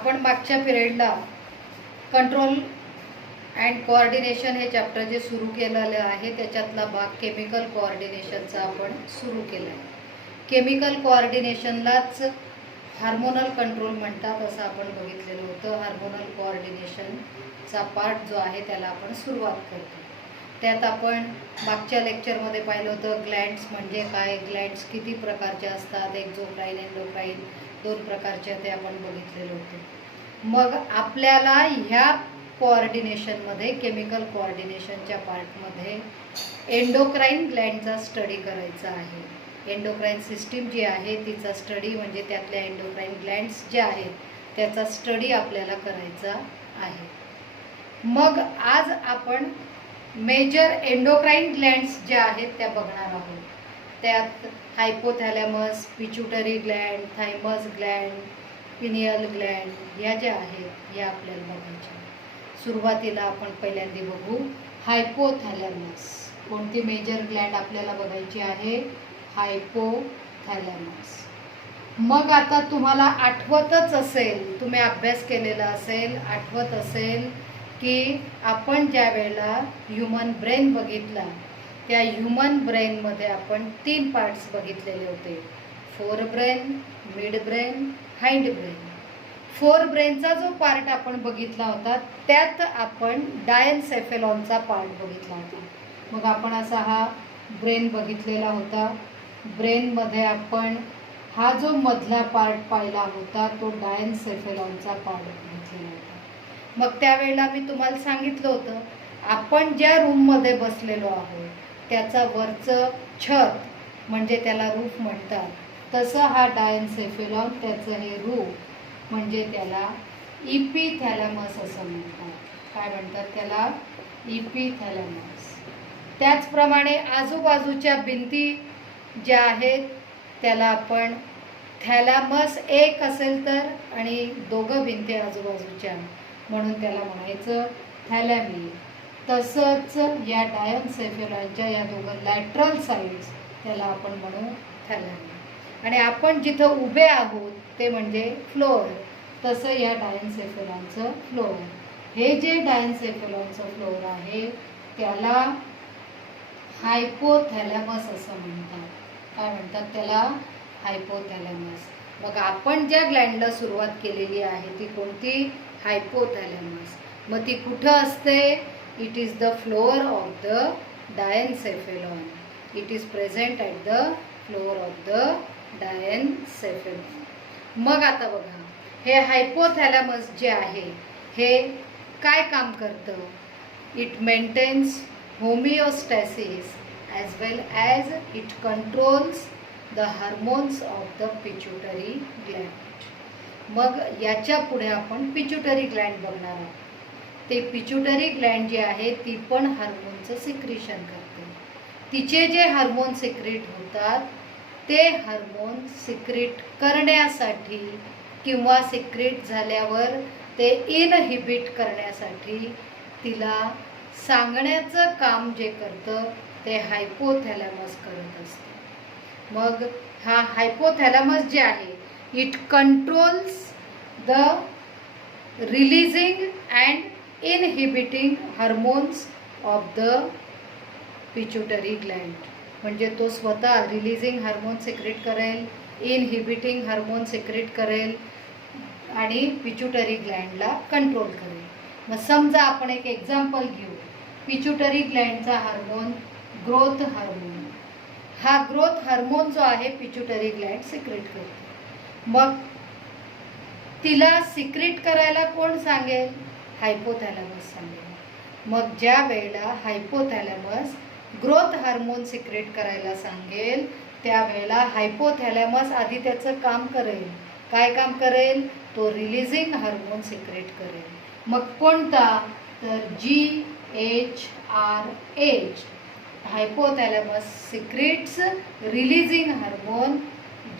आपण मागच्या पिरियडला control and coordination हे चॅप्टर जे सुरू केलेलं आहे त्याच्यातला भाग केमिकल कोऑर्डिनेशनचा आपण सुरू केला आहे. केमिकल कोऑर्डिनेशनलाच हार्मोनल कंट्रोल म्हणतात असं आपण बघितलेलं होतं. हार्मोनल कोऑर्डिनेशनचा पार्ट जो आहे त्याला आपण सुरुवात करतो. त्यात आपण मागच्या लेक्चरमध्ये पाहिलं होतं ग्लँड्स म्हणजे काय, ग्लँड्स किती प्रकारचे असतात, एक्झोक्राईन एंडोक्राईन दोन प्रकारचे ते आपण बघितलेले होते. मग आपल्याला ह्या कोऑर्डिनेशनमध्ये केमिकल कोऑर्डिनेशनच्या पार्टमध्ये एंडोक्राईन ग्लँडचा स्टडी करायचा आहे. एंडोक्राईन सिस्टीम जी आहे तिचा स्टडी म्हणजे त्यातल्या एंडोक्राईन ग्लँड्स जे आहेत त्याचा स्टडी आपल्याला करायचा आहे. मग आज आपण मेजर एंडोक्राईन ग्लँड्स ज्या आहेत त्या बघणार आहोत. त्यात hypothalamus, pituitary Gland, thymus Gland, pineal Gland ह्या ज्या आहेत ह्या आपल्याला बघायच्या. सुरुवातीला आपण पहिल्यांदा बघू हायपोथॅलॅमस. कोणती मेजर ग्लँड आपल्याला बघायची आहे? हायपोथॅलॅमस. मग आता तुम्हाला आठवतच असेल, तुम्ही अभ्यास केलेला असेल, आठवत असेल की आपण ज्या वेळेला ह्यूमन ब्रेन बघितला त्या ह्यूमन ब्रेनमध्ये आपण 3 पार्ट्स बघितलेले होते. Fore brain, mid brain, hind brain. Fore ब्रेनचा जो पार्ट आपण बघितला होता त्यात आपण डायनसेफेलॉनचा पार्ट बघितला होता. मग आपण असा हा ब्रेन बघितलेला होता. ब्रेनमध्ये आपण हा जो मधला पार्ट पाहिला होता तो डायनसेफेलॉनचा पार्ट बघितलेला होता. मग त्यावेळेला मी तुम्हाला सांगितलं होतं आपण ज्या रूममध्ये बसलेलो आहोत त्याचा वरचं छत म्हणजे त्याला रूफ म्हणतात. तसं हा डायनसेफेलॉन त्याचं हे रूफ म्हणजे त्याला इपिथॅलॅमस असं म्हणतात. काय म्हणतात त्याला? इपिथॅलॅमस. त्याचप्रमाणे आजूबाजूच्या भिंती ज्या आहेत त्याला आपण थॅलॅमस एक असेल तर आणि दोघं भिंती आजूबाजूच्या म्हणून त्याला म्हणायचं थॅलॅमी. तसंच या डायनसेफेलॉनच्या या दोघं लॅटरल साईड्स त्याला आपण म्हणू थॅलॅमी. आणि आपण जिथं उभे आहोत ते म्हणजे फ्लोअर. तसं या डायनसेफेलॉनचं फ्लोअर. हे जे डायनसेफेलॉनचं फ्लोअर आहे त्याला हायपोथॅलॅमस असं म्हणतात. काय म्हणतात त्याला? हायपोथॅलॅमस. मग आपण ज्या ग्लँडला सुरुवात केलेली आहे ती कोणती? हायपोथॅलॅमस. मग ती कुठं असते? It is the floor of the diencephalon. It is present at the floor of the diencephalon. मग आता बघा हे हायपोथॅलॅमस जे आहे हे काय काम करतं? It maintains homeostasis as well as it controls the hormones of the pituitary gland. मग याच्या पुढे आपण पिच्युटरी ग्लँड बघणार आहोत. ते पिच्युटरी ग्लँड जे आहे ती पण हार्मोनचं सिक्रेशन करते. तिचे जे हार्मोन सिक्रेट होतात ते हार्मोन सिक्रेट करण्यासाठी किंवा सिक्रेट झाल्यावर ते इनहिबिट करण्यासाठी तिला सांगण्याचं काम जे करतं ते हायपोथॅलॅमस करत असते. मग हा हायपोथॅलॅमस जे आहे it controls the releasing and inhibiting hormones of the pituitary Gland. म्हणजे तो स्वतः रिलीजिंग हार्मोन सिक्रेट करेल, इनहिबिटिंग हार्मोन सिक्रेट करेल आणि पिच्युटरी ग्लँडला कंट्रोल करेल. मग समजा आपण एक एक्झाम्पल घेऊ. पिच्युटरी ग्लँडचा हार्मोन ग्रोथ हार्मोन. हा ग्रोथ हार्मोन जो आहे पिच्युटरी ग्लँड सिक्रेट करतो. मग तिला सिक्रेट करायला कोण सांगेल? हायपोथॅलॅमस सांगेल. मग ज्या वेळेला हायपोथॅलॅमस ग्रोथ हार्मोन सिक्रेट करायला सांगेल त्यावेळेला हायपोथॅलॅमस आधी त्याचं काम करेल. काय काम करेल? तो रिलीजिंग हार्मोन सिक्रेट करेल. मग कोणता? तर GHRH. Hypothalamus secretes releasing hormone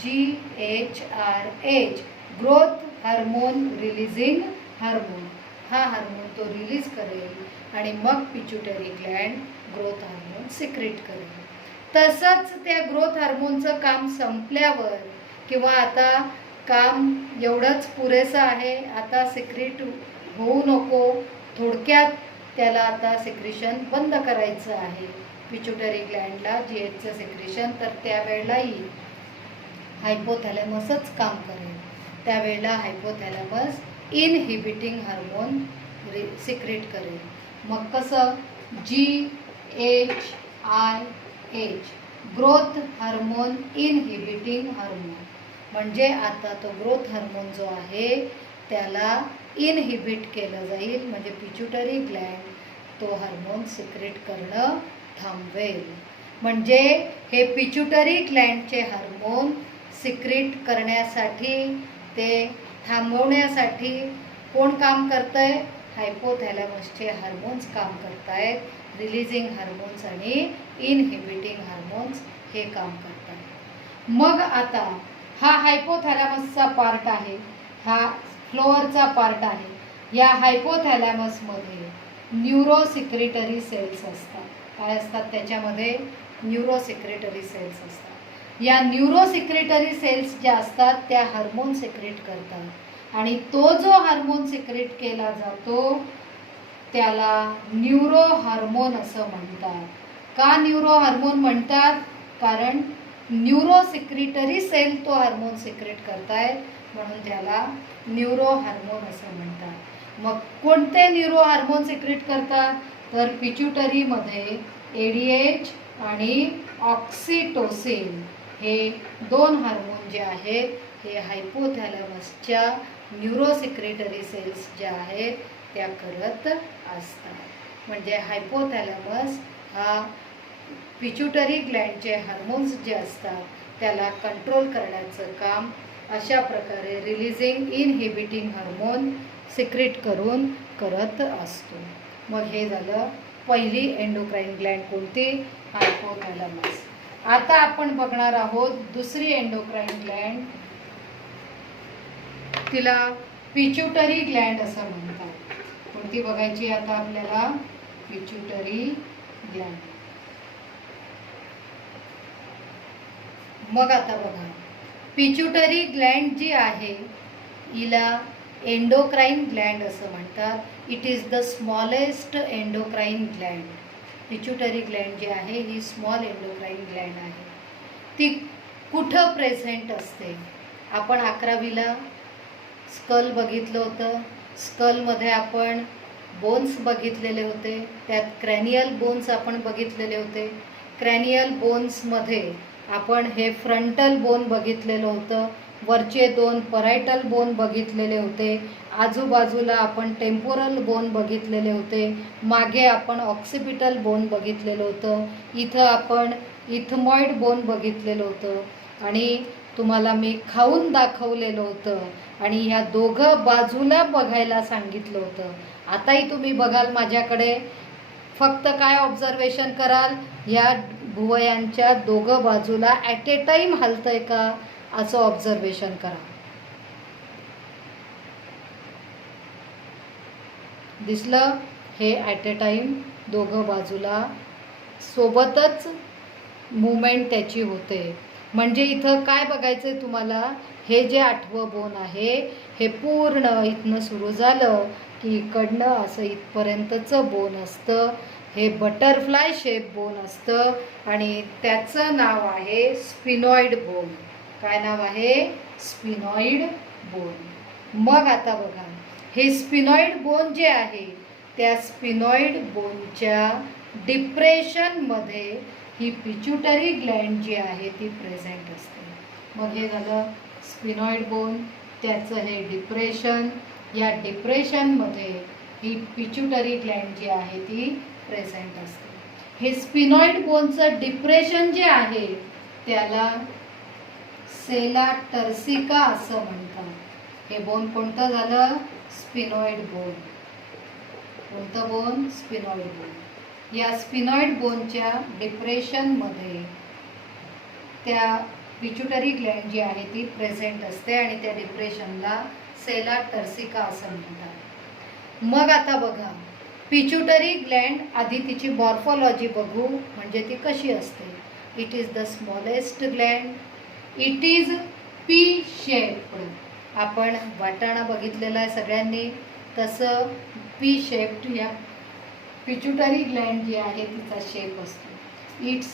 GHRH, growth hormone releasing hormone. हा हार्मोन तो रिलीज करेल आणि मग pituitary gland growth hormone secrete करेल. तसंच त्या ग्रोथ हार्मोनचं काम संपल्यावर किंवा आता काम एवढंच पुरेसं आहे. आता सिक्रेट होऊ नको. थोडक्यात त्याला आता सिक्रेशन बंद करायचं आहे पिच्युटरी ग्लँडला जीएचचं सिक्रेशन. तर त्यावेळेलाही हायपोथॅलॅमसच काम करेल. त्यावेळेला हायपोथॅलॅमस इनहिबिटिंग हार्मोन सिक्रेट करेल. मग कसं? GHIH growth hormone inhibiting hormone. म्हणजे आता तो ग्रोथ हार्मोन जो आहे त्याला इनहिबिट केलं जाईल. म्हणजे पिच्युटरी ग्लँड तो हार्मोन सिक्रेट करणं थांबवेल. म्हणजे हे पिच्युटरी ग्लँडचे हार्मोन सिक्रेट करण्यासाठी, ते थांबवण्यासाठी कोण काम करतंय? हायपोथॅलॅमसचे हार्मोन्स काम करतायत. रिलीजिंग हार्मोन्स आणि इनहिबिटिंग हार्मोन्स हे काम करतात. मग आता हा हायपोथॅलॅमसचा पार्ट आहे, हा फ्लोअरचा पार्ट आहे. या हायपोथॅलॅमसमध्ये न्यूरो सिक्रेटरी सेल्स असतात. काय असतात त्याच्यामध्ये? न्यूरो सिक्रेटरी सेल्स असतात. या न्यूरो सिक्रेटरी सेल्स ज्या असतात त्या हार्मोन सिक्रेट करतात. आणि तो जो हार्मोन सिक्रेट केला जातो त्याला न्यूरो हार्मोन असं म्हणतात. का न्यूरो हार्मोन म्हणतात? कारण न्यूरो सिक्रेटरी सेल तो हार्मोन सिक्रेट करतायत म्हणून त्याला न्यूरो हार्मोन असं म्हणतात. मग कोणते न्यूरो हार्मोन सिक्रेट करतात? तर पिच्युटरीमध्ये ADH आणि ऑक्सिटोसिन हे दोन हार्मोन जे आहेत हे हायपोथॅलॅमसच्या न्यूरो सिक्रेटरी सेल्स ज्या आहेत त्या करत असतात. म्हणजे हायपोथॅलॅमस हा पिच्युटरी ग्लँडचे हार्मोन्स जे असतात त्याला कंट्रोल करण्याचं काम अशा प्रकारे रिलीजिंग इनहिबिटिंग हार्मोन सिक्रेट करून करत असतो. मग हे झालं पहिली एंडोक्राईन ग्लँड कोणती? हायपोथॅलॅमस. आता आपण बघणार आहोत दुसरी एंडोक्राईन ग्लँड. तिला पिच्युटरी ग्लँड असं म्हणतात. कोणती बघायची आता आपल्याला? Pituitary Gland. मग आता बघा, पिच्युटरी ग्लँड जी आहे हिला एंडोक्राईन ग्लँड असं म्हणतात. It is the smallest endocrine gland. Pituitary gland जी आहे ही स्मॉल एंडोक्राईन ग्लँड आहे. ती कुठं प्रेझेंट असते? आपण 11वीला स्कल बघितलं होतं. स्कलमध्ये आपण बोन्स बघितलेले होते. त्यात क्रॅनियल बोन्स आपण बघितलेले होते. क्रॅनियल बोन्समध्ये आपण हे फ्रंटल बोन बघितलेलं होतं. वरचे 2 परायटल बोन बघितलेले होते. आजूबाजूला आपण टेम्पोरल बोन बघितलेले होते. मागे आपण ऑक्सिपिटल बोन बघितलेलं होतं. इथं आपण इथमॉइड बोन बघितलेलं होतं आणि तुम्हाला मी खाऊन दाखवलेलं होतं आणि ह्या दोघं बाजूला बघायला सांगितलं होतं. आताही तुम्ही बघाल माझ्याकडे, फक्त काय ऑब्झर्वेशन कराल? ह्या भुवयांच्या दोघं बाजूला ॲट ए टाईम हलतंय का असं ऑब्झर्वेशन करा. दिसलं? हे ॲट ए टाईम दोघं बाजूला सोबतच मूवमेंट त्याची होते. म्हणजे इथं काय बघायचंय तुम्हाला? हे जे 8वं बोन आहे हे पूर्ण इथनं सुरू झालं की इकडनं असं इथपर्यंतचं बोन असतं. हे बटरफ्लाय शेप बोन असतं आणि त्याचं नाव आहे स्पिनॉइड बोन. काय नाव आहे? Sphenoid bone. मग आता बघा, हे स्पिनॉइड बोन जे आहे त्या स्पिनॉइड बोनच्या डिप्रेशनमध्ये ही पिच्युटरी ग्लँड जी आहे ती प्रेझेंट असते. मग हे झालं स्पिनॉइड बोन, त्याचं हे डिप्रेशन. या डिप्रेशनमध्ये ही पिच्युटरी ग्लँड जी आहे ती प्रेझेंट असते. हे स्पिनॉइड बोनचं डिप्रेशन जे आहे त्याला सेला टर्सिका असं म्हणतात. हे बोन कोणतं झालं? Sphenoid bone. कोणतं बोन? Sphenoid bone. या स्पिनॉइड बोनच्या डिप्रेशनमध्ये त्या पिच्युटरी ग्लँड जी आहे ती प्रेझेंट असते आणि त्या डिप्रेशनला सेला टर्सिका असं म्हणतात. मग आता बघा, पिच्युटरी ग्लँड आधी तिची मॉर्फॉलॉजी बघू म्हणजे ती कशी असते. It is the smallest Gland. It is P shaped. आपण वाटाणा बघितलेला आहे सगळ्यांनी, तसं पी शेप्ड या पिट्युटरी ग्लँड जी आहे तिचा शेप असतो. It's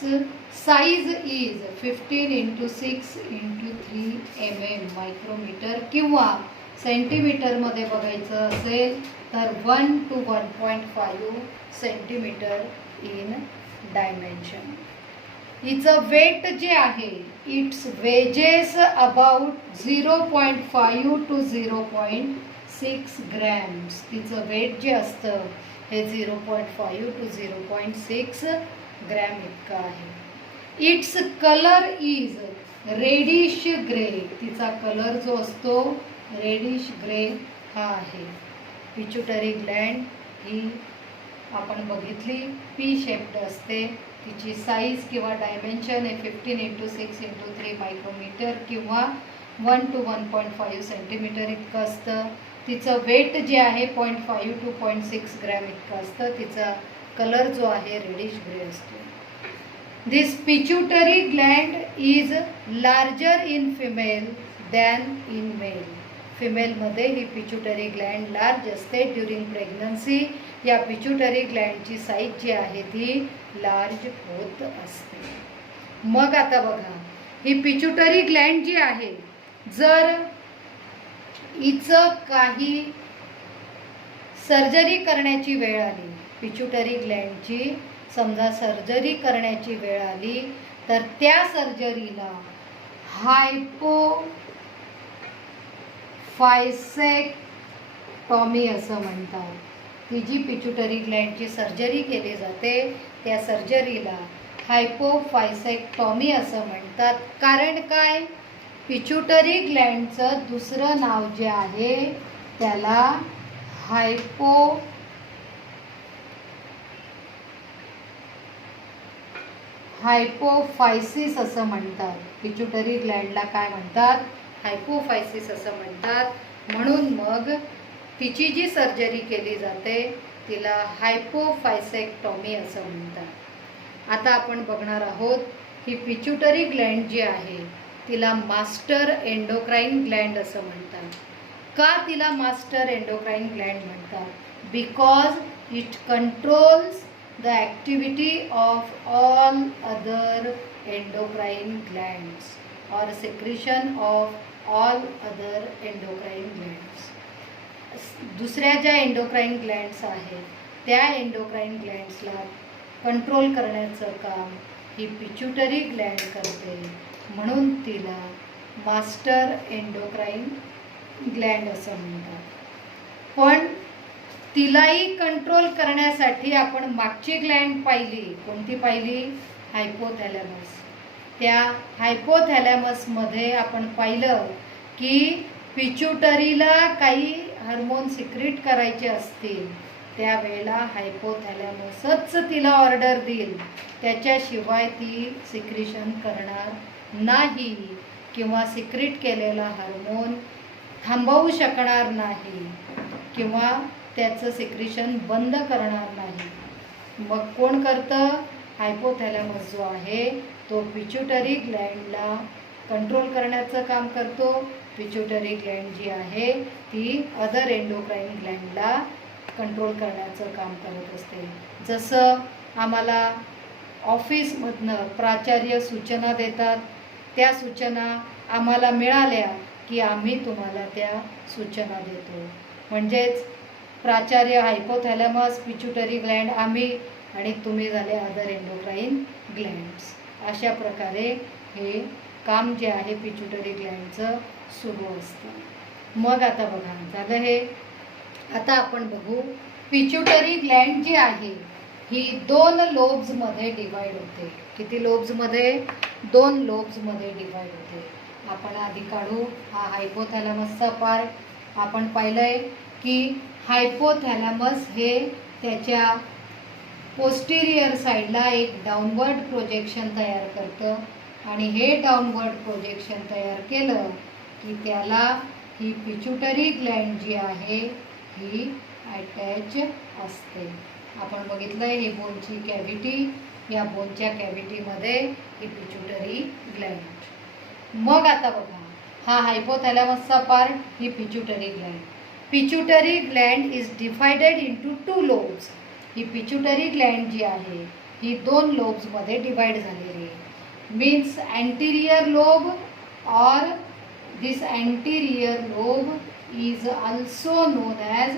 size is 15x6x3 micrometre किंवा सेंटीमीटरमध्ये बघायचं असेल तर 1 to 1.5 सेंटीमीटर इन डायमेन्शन. हिचं वेट जे आहे its weighs about 0.5 to 0.6 grams. तिचं वेट जे असतं हे 0.5 to 0.6 ग्रॅम इतकं आहे. Its colour is reddish grey. तिचा कलर जो असतो रेडिश ग्रे हा आहे. पिट्युटरी ग्लँड ही आपण बघितली पी शेप्ड असते. तिची साईज किंवा डायमेन्शन हे 15x6x3 मायक्रोमीटर किंवा 1 to 1.5 सेंटीमीटर इतकं असतं. तिचं वेट जे आहे 0.5 to 0.6 ग्रॅम इतकं असतं. तिचा कलर जो आहे रेडिश ग्रे असतो. This pituitary gland is larger in female than in male. फिमेलमध्ये ही पिट्युटरी ग्लँड लार्ज असते. ड्युरिंग प्रेग्नन्सी या पिट्युटरी ग्लँडची साईज जी आहे ती लार्ज होत असते. मग आता बघा, ही पिट्युटरी ग्लँड जी आहे जर हिचं काही सर्जरी करण्याची वेळ आली, पिट्युटरी ग्लँडची समजा सर्जरी करण्याची वेळ आली तर त्या सर्जरीला हायपोफायसेक्टॉमी असं म्हणतात. ती जी पिट्युटरी ग्लँडची सर्जरी केली जाते त्या सर्जरीला हायपोफायसेक्टॉमी असं म्हणतात. कारण काय, पिट्युटरी ग्लँडचं दुसरं नाव जे आहे त्याला हायपोफायसिस असं म्हणतात. पिट्युटरी ग्लँडला काय म्हणतात, हायपोफायसिस असं म्हणतात. म्हणून मग तिची जी सर्जरी केली जाते तिला हायपोफायसेक्टॉमी असं म्हणतात. आता आपण बघणार आहोत ही पिट्युटरी ग्लँड जी आहे तिला मास्टर एंडोक्राइन ग्लँड असं म्हणतात. का तिला मास्टर एंडोक्राइन ग्लँड म्हणतात? Because it controls the activity of all other endocrine glands or secretion of all other endocrine glands. दुसऱ्या ज्या एंडोक्राइन ग्लँड्स आहेत त्या एंडोक्राइन ग्लँड्सला कंट्रोल करण्याचं काम ही पिट्युटरी ग्लँड करते. म्हणून तिला मास्टर एंडोक्राइन ग्लँड असं म्हणतात. पण तिलाही कंट्रोल करण्यासाठी आपण मागची ग्लँड पाहिली. कोणती पाहिली? हायपोथॅलॅमस. त्या हायपोथॅलॅमसमध्ये आपण पाहिलं की पिट्युटरीला काही हार्मोन सिक्रीट करायचे असतील त्यावेळेला हायपोथॅलॅमसच तिला ऑर्डर देईल, त्याच्याशिवाय ती सिक्रिशन करणार नाही किंवा सिक्रीट केलेला हार्मोन थांबवू शकणार नाही किंवा त्याचं सिक्रिशन बंद करणार नाही. मग कोण करतं? हायपोथॅलॅमस जो आहे तो पिट्युटरी ग्लँडला कंट्रोल करण्याचं काम करतो. पिट्युटरी ग्लँड जी आहे ती अदर एंडोक्राइन ग्लँडला कंट्रोल करण्याचं काम करत असते. जसं आम्हाला ऑफिसमधनं प्राचार्य सूचना देतात, त्या सूचना आम्हाला मिळाल्या की आम्ही तुम्हाला त्या सूचना देतो. म्हणजेच प्राचार्य हायपोथॅलॅमस, पिट्युटरी ग्लँड आम्ही आणि तुम्ही झाले अदर एंडोक्राइन ग्लँड्स. अशा प्रकारे हे काम जे आहे पिट्युटरी ग्लँडचं सुरू असतं. मग आता बघा झालं हे. आता आपण बघू पिट्युटरी ग्लँड जी आहे ही 2 लोब्समध्ये डिवाइड होते. किती लोब्समध्ये? 2 लोब्समध्ये डिवाइड होते. आपण आधी काढू हा हायपोथॅलॅमसचा पार्ट. आपण पाहिलंय की हायपोथॅलॅमस हे त्याच्या पोस्टिरियर साईडला एक डाऊनवर्ड प्रोजेक्शन तयार करतं आणि हे डाऊनवर्ड प्रोजेक्शन तयार केलं की त्याला ही पिट्युटरी ग्लँड जी आहे ही अटॅच असते. आपण बघितलंय ही बोनची कॅव्हिटी, या बोनच्या कॅव्हिटीमध्ये ही पिट्युटरी ग्लँड. मग आता बघा हा हायपोथॅलॅमसचा पार्ट, ही pituitary gland. Pituitary gland is divided into 2 lobes. ही पिच्युटरी ग्लँड जी आहे ही 2 लोब्समध्ये डिवाइड झालेली आहे. मीन्स अँटिरियर लोब और this anterior lobe is also known as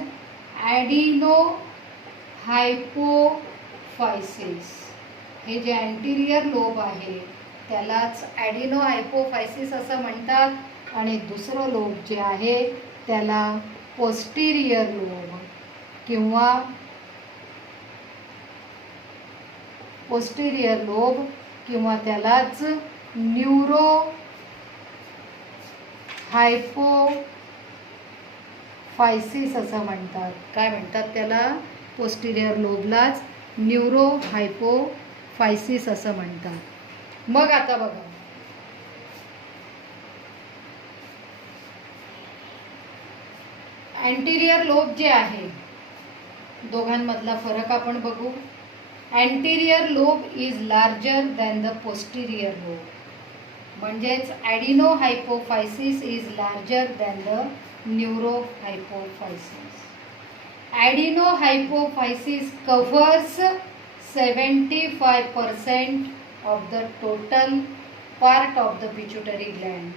adeno hypophysis. हे जे अँटिरियर लोब आहे त्यालाच ॲडिनो हायपोफायसिस असं म्हणतात. आणि दुसरं लोब जे आहे त्याला पोस्टिरियर लोब किंवा त्यालाच न्यूरो हायपोफायसिस असं म्हणतात. काय म्हणतात त्याला? पोस्टिरियर लोबलाच न्यूरो हायपोफायसिस असं म्हणतात. मग आता बघा, अँटिरियर लोब जे आहे दोघांमधला फरक आपण बघू. Anterior lobe is larger than the posterior lobe. म्हणजेच adeno hypophysis is larger than the neuro hypophysis. Adeno hypophysis covers 75% of the total part of the pituitary gland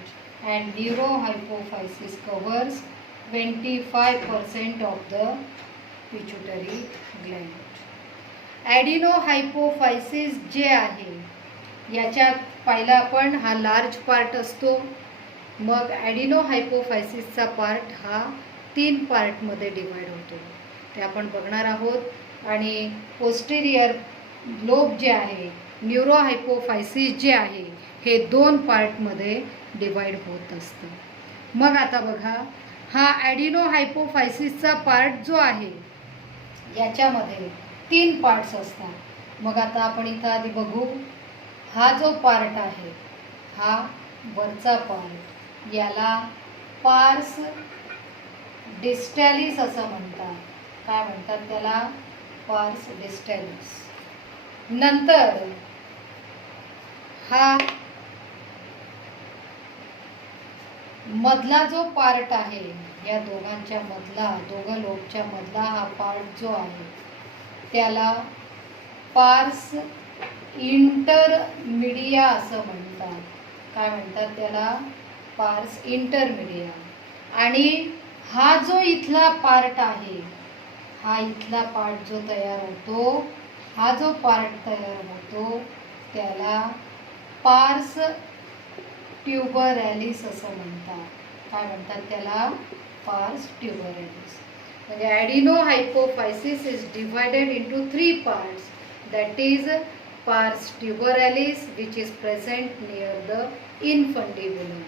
and neurohypophysis covers 25% of the pituitary gland. ॲडिनोहायपोफायसिस जे आहे याच्यात पहिला आपण हा large part असतो. मग ॲडिनोहायपोफायसिसचा part हा 3 पार्टमध्ये डिवाइड होतो, ते आपण बघणार आहोत. आणि पोस्टेरियर लोब जे आहे, न्यूरोहायपोफायसिस जे आहे, हे 2 पार्टमध्ये डिवाइड होत असतं. मग आता बघा, हा ॲडिनोहायपोफायसिसचा पार्ट जो आहे याच्यामध्ये 3 पार्ट्स असतात. मग आता आपण इथं आधी बघू, हा जो पार्ट आहे हा वरचा पार्ट, याला पार्स डिस्टॅलिस असं म्हणतात. काय म्हणतात त्याला? पार्स डिस्टॅलिस. नंतर हा मधला जो पार्ट आहे, या दोघांच्या मधला, दोघं लोबच्या मधला हा पार्ट जो आहे त्याला पार्स इंटरमिडिया असं म्हणतात. काय म्हणतात त्याला? पार्स इंटरमिडिया. आणि हा जो इथला पार्ट आहे, हा इथला पार्ट जो तयार होतो, हा जो पार्ट तयार होतो त्याला पार्स ट्युबरॅलिस असं म्हणतात. काय म्हणतात त्याला? Pars tuberalis. म्हणजे adenohypophysis is divided into 3 parts. That is pars tuberalis, which is present near the infundibulum,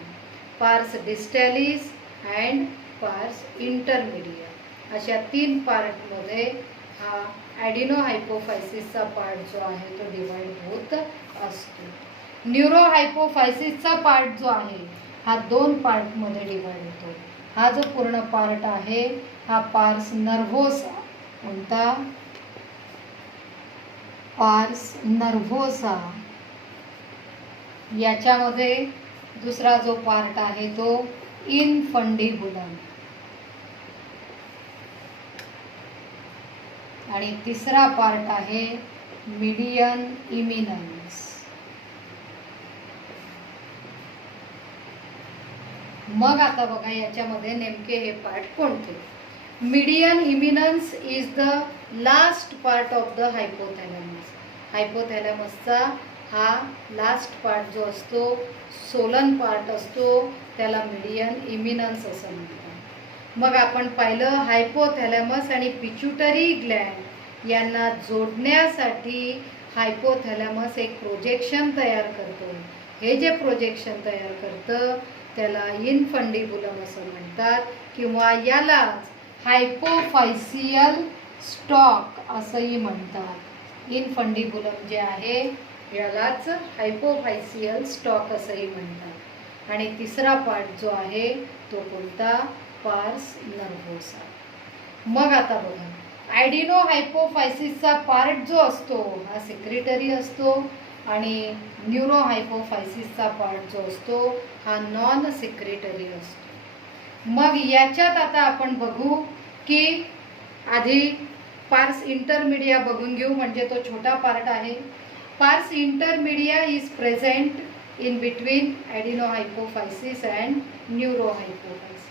pars distalis and pars intermedia. अशा 3 पार्टमध्ये हा ॲडिनोहायपोफायसिसचा पार्ट जो आहे तो डिवाइड होत असतो. न्यूरोहायपोफायसिसचा पार्ट जो आहे हा 2 पार्टमध्ये डिवाइड होतो. हा जो पूर्ण पार्ट आहे हा पार्स नर्व्होसा कोणता? पार्स नर्व्होसा. याच्यामध्ये दुसरा जो पार्ट आहे तो इनफंडिबुलम आणि तिसरा पार्ट आहे मीडियन इमिनन्स. मग आता बघा याच्यामध्ये नेमके हे पार्ट कोणते? Median eminence is the last part of the hypothalamus. हायपोथॅलॅमसचा हा लास्ट पार्ट जो असतो, सोलन पार्ट असतो, त्याला मीडियन इमिनन्स असं म्हणतात. मग आपण पाहिलं हायपोथॅलॅमस आणि पिच्युटरी ग्लँड यांना जोडण्यासाठी हायपोथॅलॅमस एक प्रोजेक्शन तयार करतो. हे जे प्रोजेक्शन तयार करतं त्याला इनफंडिबुलम असं म्हणतात किंवा यालाच हायपोफायसियल स्टॉक असंही म्हणतात. इनफंडिबुलम जे आहे यालाच हायपोफायसियल स्टॉक असंही म्हणतात. आणि तिसरा पार्ट जो आहे तो कोणता? पार्स नर्व्होसा. मग आता बघा, ॲडिनोहायपोफायसिसचा पार्ट जो असतो हा सेक्रेटरी असतो आणि न्यूरोहायपोफायसिसचा पार्ट जो असतो हा नॉन सिक्रेटरी असतो. मग याच्यात आता आपण बघू की आधी पार्स इंटरमिडिया बघून घेऊ, म्हणजे तो छोटा पार्ट आहे. Pars intermedia is present in between adenohypophysis and neurohypophysis.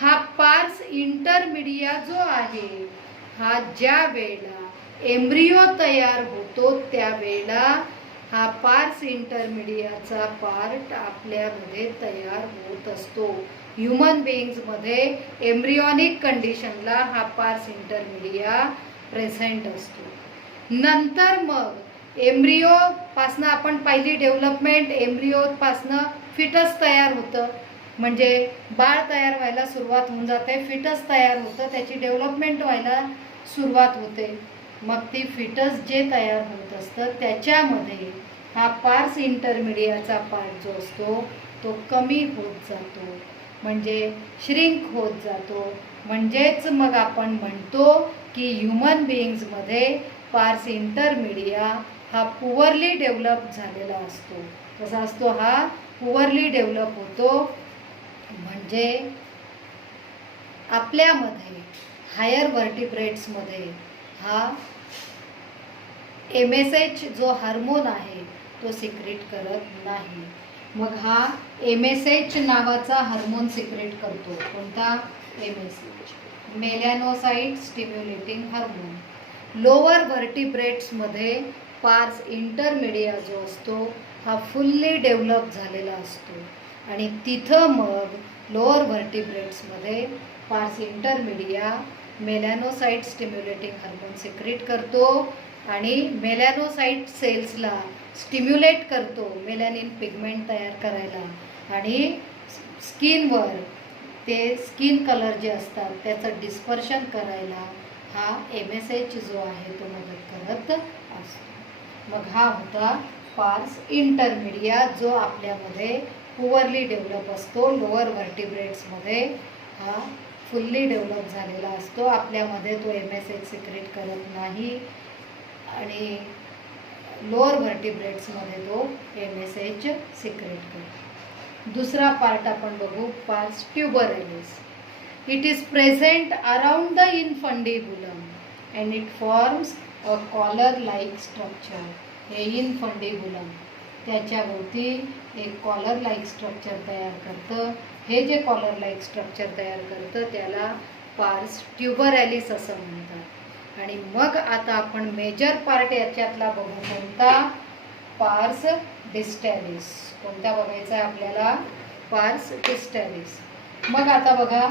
हा पार्स इंटरमिडिया जो आहे हा ज्या वेळेला एम्ब्रियो तयार होतो त्यावेळेला हा पार्स इंटरमिडियाचा पार्ट आपल्यामध्ये तयार होत असतो. ह्युमन बीइंग्समध्ये एम्ब्रियॉनिक कंडिशनला हा पार्स इंटरमिडिया प्रेझेंट असतो. नंतर मग एम्ब्रियोपासनं आपण पहिली डेव्हलपमेंट, एम्ब्रियोपासनं फिटस तयार होतं, म्हणजे बाळ तयार व्हायला सुरुवात होऊन जाते, फिटस तयार होतं, त्याची डेव्हलपमेंट व्हायला सुरुवात होते. मग ती फिटस जे तयार होत असतं त्याच्यामध्ये हा पार्स इंटरमिडियाचा पार्ट जो असतो तो कमी होत जातो, म्हणजे श्रिंक होत जातो. म्हणजेच मग आपण म्हणतो की ह्युमन बीइंग्समध्ये पार्स इंटरमिडिया हा पुअरली डेव्हलप झालेला असतो. कसा असतो हा? पुअरली डेव्हलप होतो. म्हणजे आपल्यामध्ये हायर व्हर्टिब्रेट्समध्ये हा MSH जो हार्मोन आहे तो सिक्रेट करत नाही. मग हा MSH नावाचा हार्मोन सिक्रेट करतो. कोणता? MSH, melanocyte stimulating hormone. Lower व्हर्टिब्रेट्समध्ये पार्स इंटरमिडिया जो असतो हा फुल्ली डेव्हलप झालेला असतो आणि तिथं मग लोअर व्हर्टिब्रेट्समध्ये पार्स इंटरमिडिया मेलॅनोसाइट स्टिम्युलेटिंग हार्मोन सिक्रेट करतो आणि मेलॅनोसाइट सेल्सला स्टिम्युलेट करतो मेलॅनिन पिगमेंट तयार करायला आणि स्किनवर ते स्किन कलर जे असतात त्याचं डिस्पर्शन करायला हा MSH जो आहे तो मदत करत असतो. मग हा होता पार्स इंटरमिडिया जो आपल्यामध्ये पुअरली डेव्हलप असतो. लोअर व्हर्टिब्रेट्समध्ये हा फुल्ली डेव्हलप झालेला असतो. आपल्यामध्ये तो MSH सिक्रेट करत नाही आणि लोअर व्हर्टिब्रेट्समध्ये तो MSH सिक्रेट करतो. दुसरा पार्ट आपण बघू, pars tuberalis. It is present around the infundibulum and it forms a collar like structure. हे इनफंडिबुलम त्याच्याभोवती एक कॉलर लाईक स्ट्रक्चर तयार करतं. हे जे कॉलर लाईक स्ट्रक्चर तयार करतं त्याला पार्स ट्युबरॅलिस असं म्हणतात. आणि मग आता आपण मेजर पार्ट याच्यातला बघू. कोणता? पार्स डिस्टॅलिस. कोणता बघायचा आहे आपल्याला? पार्स डिस्टॅलिस. मग आता बघा,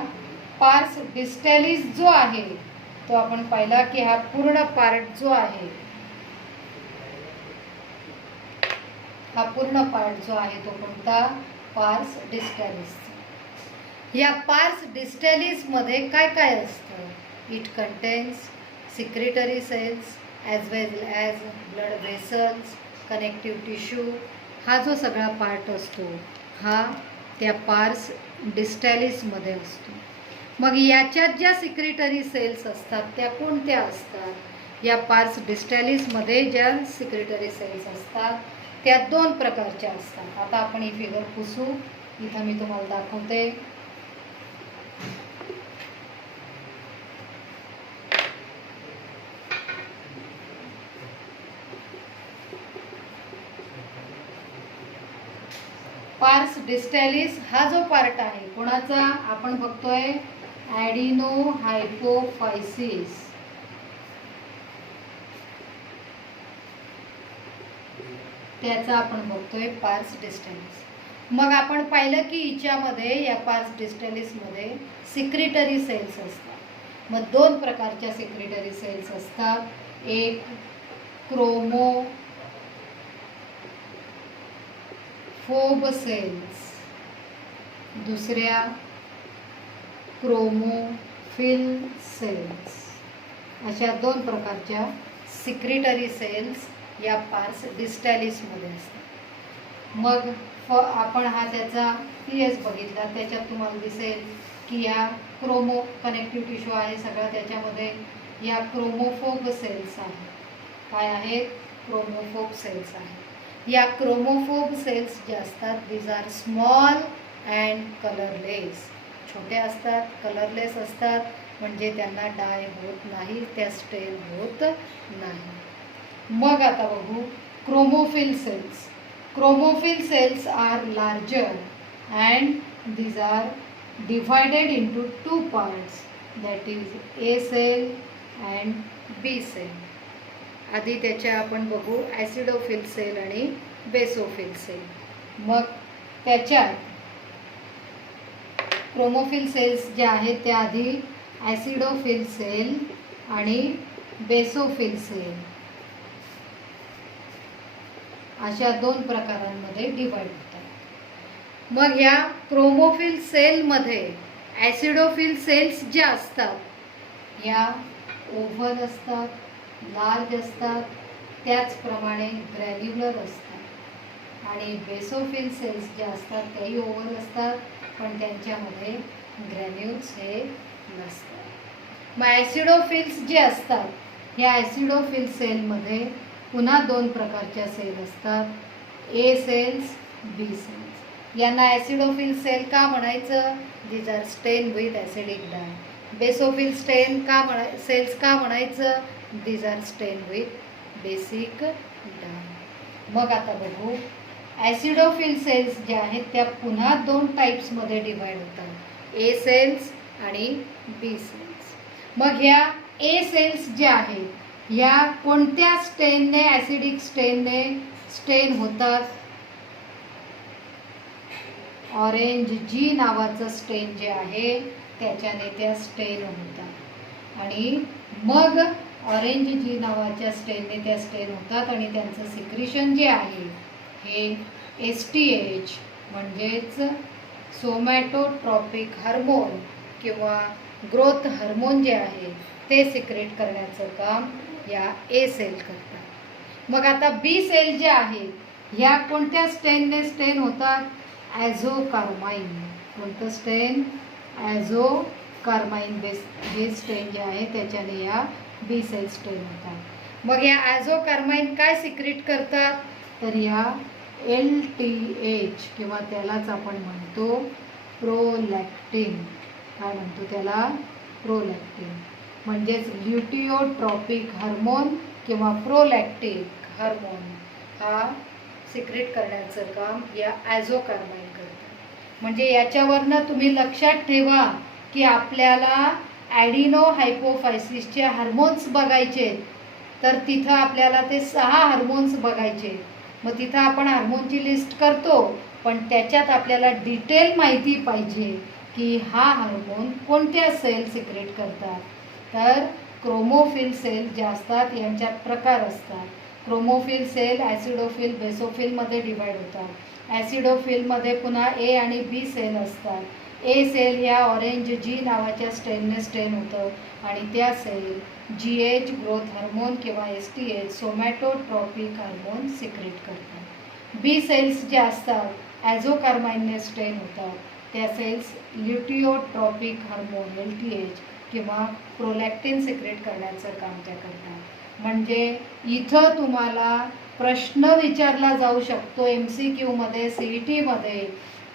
पार्स डिस्टॅलिस जो आहे तो आपण पाहिला की हा पूर्ण पार्ट जो आहे, हा पूर्ण पार्ट जो आहे तो कोणता? पार्स डिस्टॅलिस. या पार्स डिस्टॅलिसमध्ये काय काय असतं? It contains secretory cells as well as blood vessels, connective tissue. हा जो सगळा पार्ट असतो हा त्या पार्स डिस्टॅलिसमध्ये असतो. मग याच्यात ज्या सिक्रेटरी सेल्स असतात त्या कोणत्या असतात? या पार्स डिस्टॅलिसमध्ये ज्या सिक्रेटरी सेल्स असतात त्या 2 प्रकारच्या असतात. आता आपण ही फिगर पुसू. इथं मी तुम्हाला दाखवते. पार्स डिस्टॅलिस हा जो पार्ट आहे कोणाचा? आपण बघतोय ॲडिनोहायपोफायसिस. त्याचा आपण बघतोय पार्स डिस्टॅलिस. मग आपण पाहिलं की हिच्यामध्ये या पार्स डिस्टॅलिसमध्ये सिक्रेटरी सेल्स असतात. मग 2 प्रकारच्या सिक्रेटरी सेल्स असतात. एक क्रोमोफोब सेल्स, दुसऱ्या क्रोमोफिल सेल्स. अशा 2 प्रकारच्या सिक्रेटरी सेल्स या पार्स डिस्टॅलिसमध्ये असतात. मग आपण हा त्याचा PS बघितला, त्याच्यात तुम्हाला दिसेल की या क्रोमो कनेक्टिव्ह टिश्यू आहे सगळा, त्याच्यामध्ये या क्रोमोफोब सेल्स आहेत. काय आहेत? क्रोमोफोब सेल्स आहेत. या क्रोमोफोब सेल्स जे असतात these are small and colourless, छोटे असतात, कलरलेस असतात, म्हणजे त्यांना डाय होत नाही, त्या स्टेन होत नाही. मग आता बघू chromophil cells. Chromophil cells are larger and these are divided into two parts, that is A cell and B cell. आधी त्याच्या आपण बघू ॲसिडोफिल सेल आणि बेसोफिल सेल. मग त्याच्यात क्रोमोफिल सेल्स जे आहेत त्या आधी ॲसिडोफिल सेल आणि बेसोफिल सेल अशा दोन प्रकारांमध्ये डिवाइड होतात. मग या क्रोमोफिल सेलमध्ये ॲसिडोफिल सेल्स ज्या असतात या ओव्हल असतात, लार्ज असतात, त्याचप्रमाणे ग्रॅन्युलर असतात. आणि बेसोफिल सेल्स ज्या असतात त्याही ओव्हल असतात, पण त्यांच्यामध्ये ग्रॅन्युल्स हे नसतात. मग ॲसिडोफिल्स जे असतात ह्या ॲसिडोफिल सेलमध्ये पुन्हा दोन प्रकारच्या सेल असतात, ए सेल्स, बी सेल्स. यांना ॲसिडोफिल सेल का म्हणायचं? These are stain with acidic dye. Basophil cells का म्हणायचं? These are stain with basic dye. मग आता बघू ॲसिडोफिल सेल्स ज्या आहेत त्या पुन्हा दोन टाईप्समध्ये डिवाइड होतात, ए सेल्स आणि बी सेल्स. मग ह्या ए सेल्स ज्या आहेत ह्या कोणत्या स्टेनने, ॲसिडिक स्टेनने स्टेन होतात? ऑरेंज जी नावाचं स्टेन जे आहे त्याच्याने त्या स्टेन होतात. आणि मग ऑरेंज जी नावाच्या स्टेनने त्या स्टेन होतात आणि त्यांचं सिक्रिशन जे आहे हे STH म्हणजेच सोमॅटोट्रॉपिक हार्मोन किंवा ग्रोथ हार्मोन जे आहे ते सिक्रेट करण्याचं काम या ए सेल करतात. मग आता बी सेल जे आहेत ह्या कोणत्या स्टेनने स्टेन होतात? ॲझोकार्माइन. कोणतं स्टेन? ॲझोकार्माइन हे स्टेन जे आहे त्याच्याने या बी सेल स्टेन होतात. मग या ॲझोकार्माइन काय सिक्रेट करतात? तर या LTH किंवा त्यालाच आपण म्हणतो प्रोलॅक्टिन. काय म्हणतो त्याला? प्रोलॅक्टिन. म्हणजेच ल्युटिओट्रॉपिक हार्मोन किंवा प्रोलॅक्टिक हार्मोन हा सिक्रेट करण्याचं काम या ॲझोकार्माइन करतात. म्हणजे याच्यावरनं तुम्ही लक्षात ठेवा की आपल्याला ॲडिनो हायपोफायसिसचे हार्मोन्स बघायचे तर तिथं आपल्याला ते 6 हार्मोन्स बघायचे. मग तिथं आपण हार्मोनची लिस्ट करतो, पण त्याच्यात आपल्याला डिटेल माहिती पाहिजे की हा हार्मोन कोणत्या सेल सिक्रेट करतात. तर क्रोमोफिल सेल जे असतात यांच्यात प्रकार असतात. क्रोमोफिल सेल ॲसिडोफिल, बेसोफिलमध्ये डिवाइड होतात. ॲसिडोफिलमध्ये पुन्हा ए आणि बी सेल असतात. ए सेल या ऑरेंज जी नावाच्या स्टेनने स्टेन होतं आणि त्या सेल GH ग्रोथ हार्मोन किंवा STH सोमॅटोट्रॉपिक हार्मोन सिक्रेट करतात. बी सेल्स ज्या असतात ॲझोकार्माइनने स्टेन होतात, त्या सेल्स ल्युटिओट्रॉपिक हार्मोन LTH किंवा प्रोलॅक्टिन सिक्रेट करण्याचं काम त्या करतात. म्हणजे इथं तुम्हाला प्रश्न विचारला जाऊ शकतो MCQमध्ये, CETमध्ये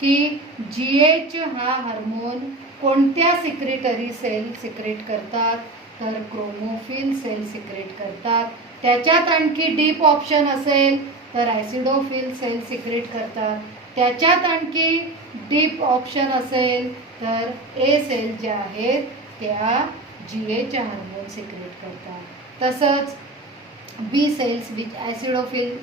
की GH हा हार्मोन कोणत्या सिक्रेटरी सेल सिक्रेट करतात? तर क्रोमोफिल सेल सिक्रेट करतात. त्याच्यात आणखी डीप ऑप्शन असेल तर ॲसिडोफिल सेल सिक्रेट करतात. त्याच्यात आणखी डीप ऑप्शन असेल तर ए सेल ज्या आहेत त्या GH हार्मोन सिक्रेट करतात. तसंच बी सेल्स ॲसिडोफिल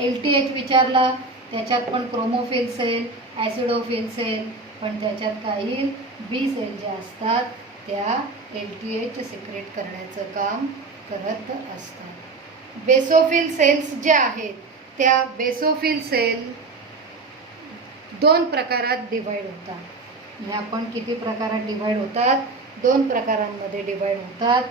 LTH विचारला त्याच्यात पण क्रोमोफिल सेल, ॲसिडोफिल सेल, पण त्याच्यात काही बी सेल ज्या असतात त्या LTH सिक्रेट करण्याचं काम करत असतात. बेसोफिल सेल्स ज्या आहेत त्या बेसोफिल सेल 2 प्रकारात डिवाइड होतात. ह्या पण किती प्रकारात डिवाइड होतात? 2 प्रकारांमध्ये डिवाइड होतात,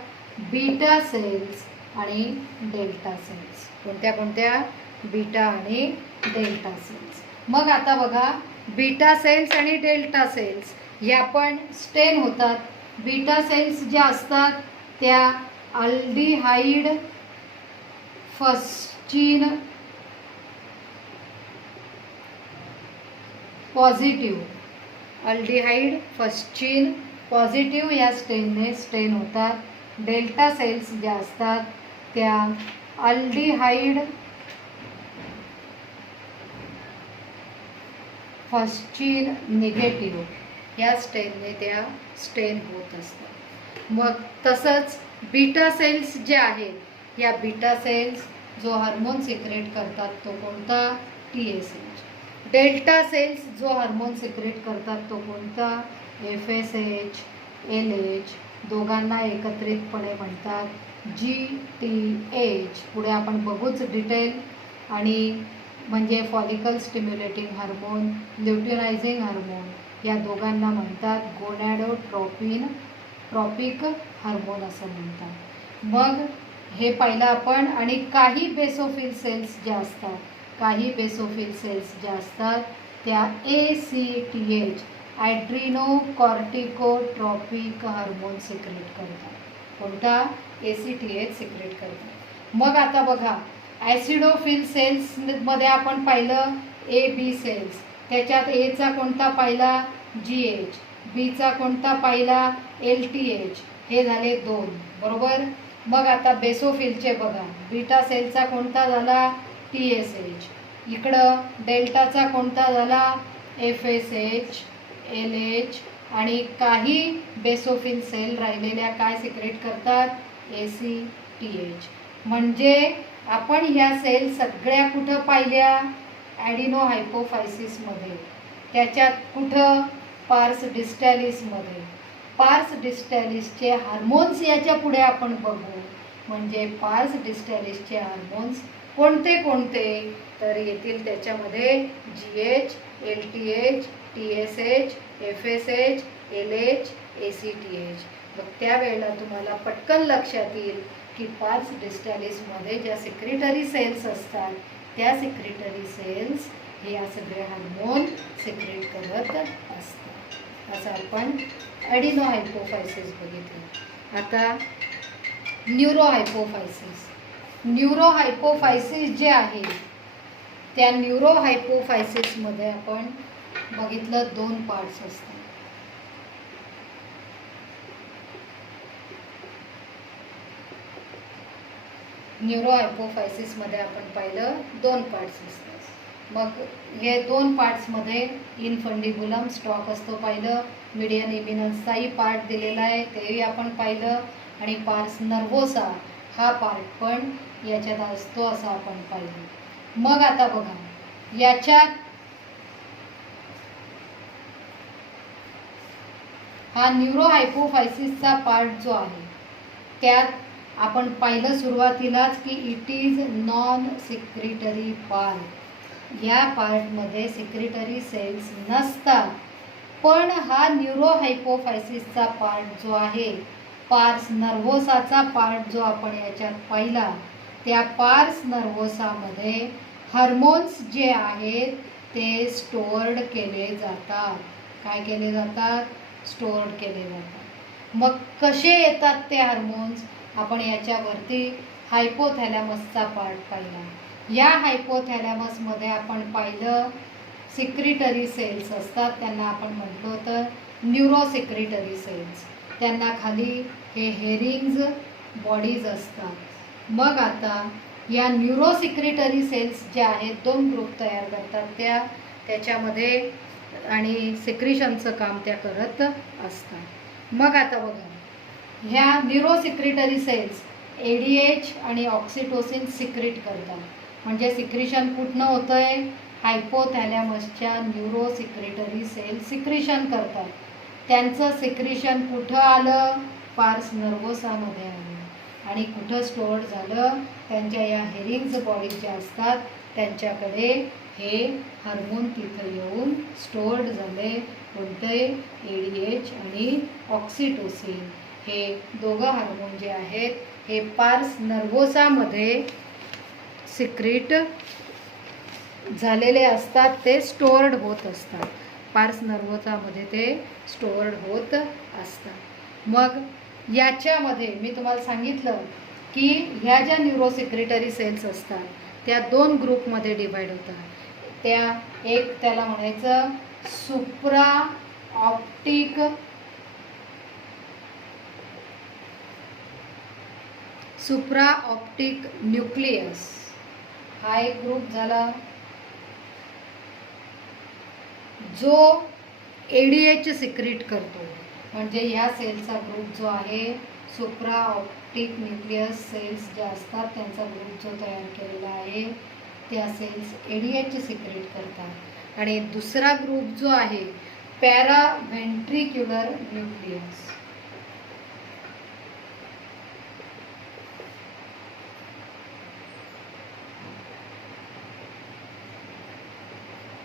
बीटा सेल्स आणि डेल्टा सेल्स. कोणत्या कोणत्या? बीटा आणि डेल्टा सेल्स. मग आता बघा बीटा सेल्स आणि डेल्टा सेल्स ह्या पण स्टेन होतात. बीटा सेल्स ज्या असतात त्या aldehyde fuchsin positive aldehyde first chain positive या स्टेनने स्टेन होतात। डेल्टा सेल्स ज्या असतात त्या अल्डिहाइड फर्स्ट चेन निगेटिव्ह या स्टेनने त्या स्टेन होत असतात। मग तसंच बीटा सेल्स जे आहेत या बीटा सेल्स जो हार्मोन सिक्रेट करतात तो कोणता, TSH। डेल्टा सेल्स जो हार्मोन सिक्रेट करतात तो कोणता, FSH LH, दोघांना एकत्रितपणे म्हणतात GTH। पुढे आपण बघूच डिटेल। आणि म्हणजे follicle stimulating hormone, luteinising hormone या दोघांना म्हणतात गोनॅडोट्रॉपिक हार्मोन असं म्हणतात। मग हे पाहिलं आपण। आणि काही बेसोफिल सेल्स ज्या असतात, काही बेसोफिल सेल्स ज्या असतात त्या ACTH ॲड्रिनो कॉर्टिकोट्रॉपिक हार्मोन सिक्रेट करतात। कोणता, ACTH सिक्रेट करतात। मग आता बघा ॲसिडोफिल सेल्समध्ये आपण पाहिलं AB सेल्स, त्याच्यात Aचा कोणता पाहिला, GH, Bचा कोणता पाहिला, LTH, हे झाले 2 बरोबर। मग आता बेसोफिलचे बघा, बीटा सेलचा कोणता झाला, TSH, इकडं डेल्टाचा कोणता झाला, FSH LH, आणि काही बेसोफिल सेल राहिलेल्या काय सिक्रेट करतात, ACTH। म्हणजे आपण ह्या सेल सगळ्या कुठं पाहिल्या, ॲडिनो हायपोफायसिसमध्ये, त्याच्यात कुठं, पार्स डिस्टॅलिसमध्ये। पार्स डिस्टॅलिसचे हार्मोन्स याच्या पुढे आपण बघू। म्हणजे पार्स डिस्टॅलिसचे हार्मोन्स कोणते कोणते, तर येतील त्याच्यामध्ये GH LTH TSH FSH LH ACTH। मग त्यावेळेला तुम्हाला पटकन लक्षात येईल की पार्स डिस्टॅलिसमध्ये ज्या सिक्रेटरी सेल्स असतात त्या सिक्रेटरी सेल्स हे या सगळे हार्मोन सिक्रेट करत असतात। असं आपण ॲडिनो हायपोफायसिस बघितलं। आता न्यूरोहायपोफायसिस। न्यूरोहायपोफायसिस जे आहे त्या न्यूरोहायपोफायसिसमध्ये आपण बघितलं 2 पार्ट्स असतात। न्यूरोहायपोफायसिसमध्ये आपण पाहिलं 2 पार्ट्स असतात। मग हे 2 पार्ट्समध्ये इनफंडिबुलम स्टॉक असतो पाहिलं, मीडियन इमिनन्सचाही पार्ट दिलेला आहे तेही आपण पाहिलं, आणि पार्स नर्वोसा हा पार्ट पण याच्यात असतो असं आपण पाहिलं। मग आता बघा याच्यात हा न्यूरोहायपोफायसिसचा पार्ट जो आहे त्यात आपण पाहिलं सुरुवातीलाच की it is non secretory part. या पार्टमध्ये सिक्रेटरी सेल्स नसतात। पण हा न्यूरोहायपोफायसिसचा पार्ट जो आहे, पार्स नर्वोसाचा पार्ट जो आपण याच्यात पाहिला, त्या पार्स नर्वोसामध्ये हार्मोन्स जे आहेत ते स्टोअर्ड केले जातात। काय केले जातात, स्टोअर्ड केले जातात। मग कसे येतात ते हार्मोन्स, आपण याच्यावरती हायपोथॅलॅमसचा पार्ट पाहिला। या हायपोथॅलॅमसमध्ये आपण पाहिलं सिक्रेटरी सेल्स असतात, त्यांना आपण म्हटलं होतं न्यूरोसिक्रेटरी सेल्स। त्यांना खाली हे हेरिंग्ज बॉडीज असतात। मग आता या न्यूरोसिक्रेटरी सेल्स ज्या आहेत 2 ग्रुप तयार करतात त्याच्यामध्ये, आणि सिक्रिशनचं काम त्या करत असतात। मग आता बघा ह्या न्यूरोसिक्रेटरी सेल्स ADH आणि ऑक्सिटोसिन सिक्रेट करतात। म्हणजे सिक्रिशन कुठनं होतंय, हायपोथॅलॅमसच्या न्यूरोसिक्रेटरी सेल्स सिक्रिशन करतात। त्यांचं सिक्रिशन कुठं आलं, पार्स नर्वोसामध्ये आलं, आणि कुठं स्टोअर्ड झालं, त्यांच्या या हेरिंग्ज बॉडीज ज्या असतात त्यांच्याकडे हे हार्मोन तिथं येऊन स्टोअर्ड झाले। कोणते, ADH आणि ऑक्सिटोसिन, हे दोघं हार्मोन जे आहेत हे पार्स नर्वोसामध्ये सिक्रेट झालेले असतात, ते स्टोअर्ड होत असतात। पार्स नर्वोसामध्ये ते स्टोअर्ड होत असतात। मग याच्यामध्ये मी तुम्हाला सांगितलं की ह्या ज्या न्यूरोसिक्रेटरी सेल्स असतात त्या 2 ग्रुपमध्ये डिवाइड होतात। त्या एक त्याला म्हणायचं सुप्रा ऑप्टिक न्यूक्लियस हा एक ग्रुप झाला, जो एडीएच सिक्रेट करतो. म्हणजे ह्या सेलचा ग्रुप जो आहे, सुप्रा ऑप्टिक न्यूक्लियस सेल्स ज्या असतात त्यांचा ग्रुप जो तयार केलेला आहे, त्या सेल्स एडीएच सिक्रेट करतात. आणि दुसरा ग्रुप जो आहे पॅराव्हेंट्रिक्युलर न्यूक्लियस,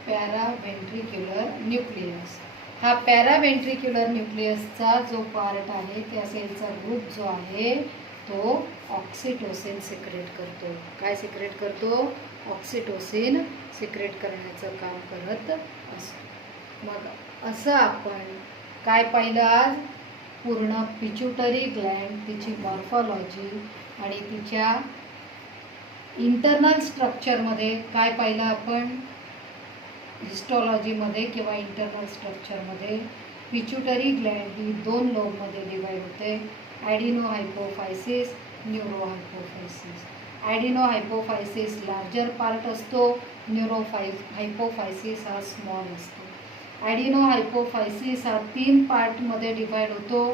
पॅराव्हेंट्रिक्युलर न्यूक्लियस. हा पॅराव्हेंट्रिक्युलर न्यूक्लियसचा जो पार्ट आहे, त्या सेलचा ग्रुप जो आहे तो ऑक्सिटोसिन सिक्रेट करतो. काय सिक्रेट करतो? ऑक्सिटोसिन सिक्रेट करण्याचं काम करत असतो. मग असं आपण काय पाहिलं आज? पूर्ण पिच्युटरी ग्लँड, तिची मॉर्फॉलॉजी आणि तिच्या इंटरनल स्ट्रक्चरमध्ये काय पाहिलं आपण? हिस्टॉलॉजीमध्ये किंवा इंटरनल स्ट्रक्चरमध्ये पिच्युटरी ग्लँड ही 2 लोबमध्ये डिवाइड होते, ॲडिनो हायपोफायसिस, neuro hypophysis. Adeno हायपोफायसिस larger part असतो, न्यूरो हायपोफायसिस हा स्मॉल असतो. ॲडिनो हायपोफायसिस हा 3 पार्टमध्ये डिवाइड होतो,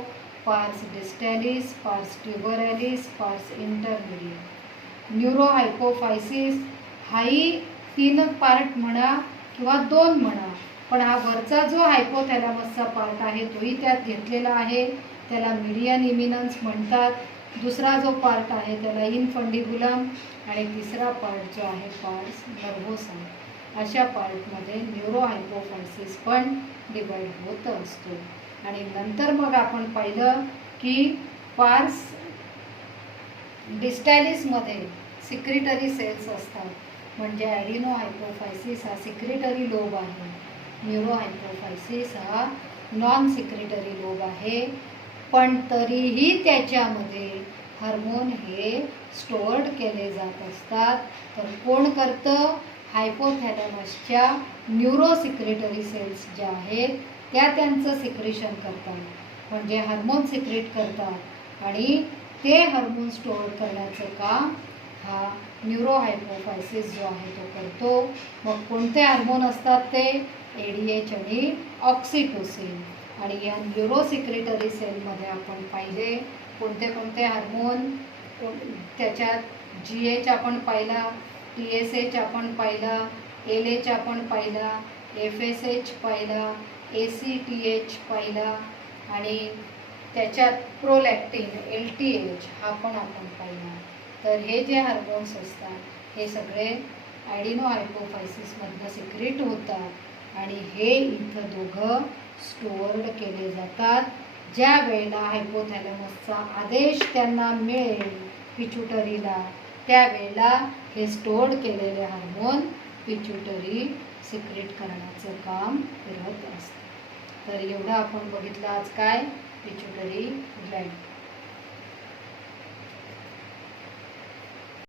पार्स डिस्टॅलिस, पार्स ट्युबरॅलिस, पार्स इंटरमिडिएट. न्यूरो हायपोफायसिस हाही 3 पार्ट म्हणा किंवा 2 म्हणा, पण हा वरचा जो हायपोथॅलॅमसचा पार्ट आहे तोही त्यात घेतलेला आहे, त्याला मीडियन इमिनन्स म्हणतात. दुसरा जो पार्ट आहे त्याला इनफंडिबुलम, आणि तिसरा पार्ट जो आहे पार्स नर्व्होसा. अशा पार्टमध्ये न्यूरो हायपोफायसिस पण डिवाइड होत असतो. आणि नंतर मग आपण पाहिलं की पार्स डिस्टॅलिसमध्ये सिक्रेटरी सेल्स असतात. म्हणजे ॲडिनो हायपोफायसिस हा सिक्रेटरी लोब आहे, न्यूरो हायपोफायसिस हा नॉन सिक्रेटरी लोब आहे. पण तरीही त्याच्यामध्ये हार्मोन हे स्टोअर्ड केले जात असतात. तर कोण करतं? हायपोथॅलॅमसच्या न्यूरो सिक्रेटरी सेल्स ज्या आहेत त्या त्यांचं सिक्रेशन करतात, म्हणजे हार्मोन सिक्रेट करतात. आणि ते हार्मोन स्टोअर करण्याचं काम हा न्यूरो हायपोफायसिस जो आहे तो करतो. मग कोणते हार्मोन असतात ते? एडीएच आणि ऑक्सिटोसिन. आणि या न्यूरो सिक्रेटरी सेलमध्ये आपण पाहिले कोणते कोणते हार्मोन. त्याच्यात जीएच आपण पाहिला, टीएसएच आपण पाहिला, एलएच आपण पाहिला, एफएसएच पाहिला, एसीटीएच पाहिला, आणि त्याच्यात प्रोलॅक्टिन एलटीएच हा पण आपण पाहिला. तर हे जे हार्मोन्स असतात हे सगळे ॲडिनो हायपोफायसिसमधनं सिक्रेट होतात, आणि हे इथं दोघं स्टोअर्ड केले जातात. ज्या वेळेला हायपोथॅलॅमसचा आदेश त्यांना मिळेल पिच्युटरीला, त्यावेळेला हे स्टोअर्ड केलेले हार्मोन पिच्युटरी सिक्रेट करण्याचं काम करत असतं. तर एवढं आपण बघितलं आज काय? Pituitary Gland.